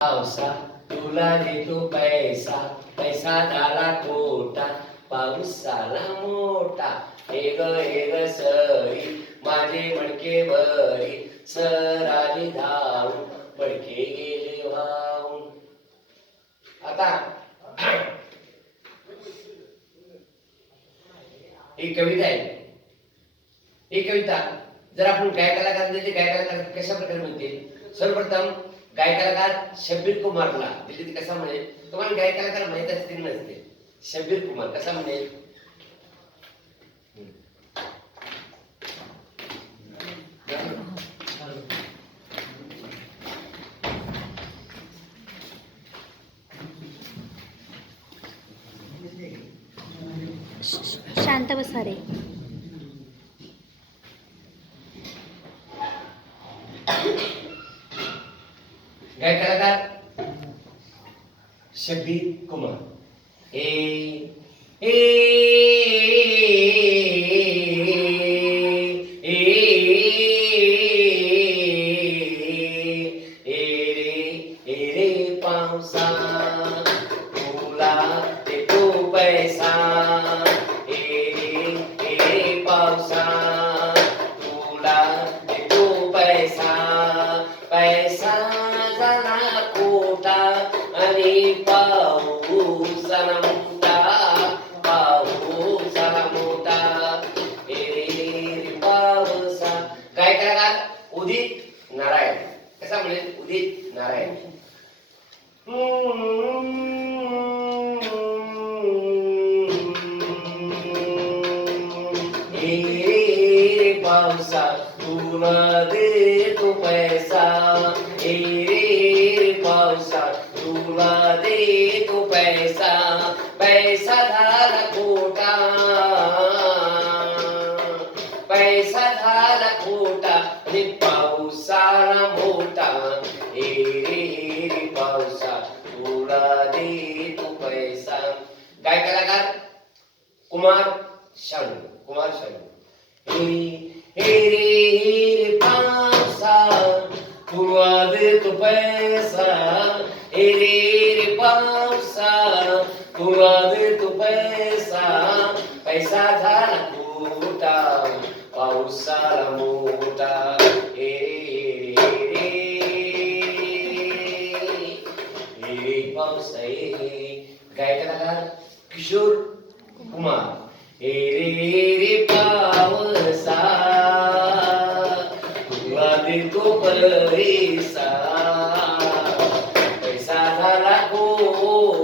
पावसा तुला देतो पैसा पैसा झाला खोटा पाऊस झाला मोठा हे ग हे ग सरी माझे मडके भरी सर आली धावून मडके गेले वाहून. आता ही कविता आहे. ही कविता जर आपण गायकाला गायले गायकाला कशा प्रकारे म्हणतील? सर्वप्रथम गाय कलाकार शब्बीर कुमारला दिल्लीत कसा म्हणेल तुम्हाला गाय कलाकार माहीत असतील नसते. शब्बीर कुमार कसा म्हणेल शांत बसा रे. गाय कलाकार शब्बीर कुमार ए ए ए ए आणि पाऊसाला मोठा पाऊसाला मोठा. ए पावसा काय करा उदित नारायण. कसा म्हणेल? उदित नारायण. ए पावसा तुला देतो पैसा. ए पावसा तुला देतो पैसा पैसा झाला खोटा. पैसा झाला खोटा आणि पावसाला मोठा. ए रे रे पावसा तुला देतो पैसा. काय कलाकार कुमार शानू कुमार शानू. हे हे पावसा तुला देतो पैसा पैसा झाला खोटा पावसाला मोठा. हे पाऊस रे. हे रे गायक कलाकार किशोर कुमार. हे रे रे पावसा तुला देतो पैसा. Oh.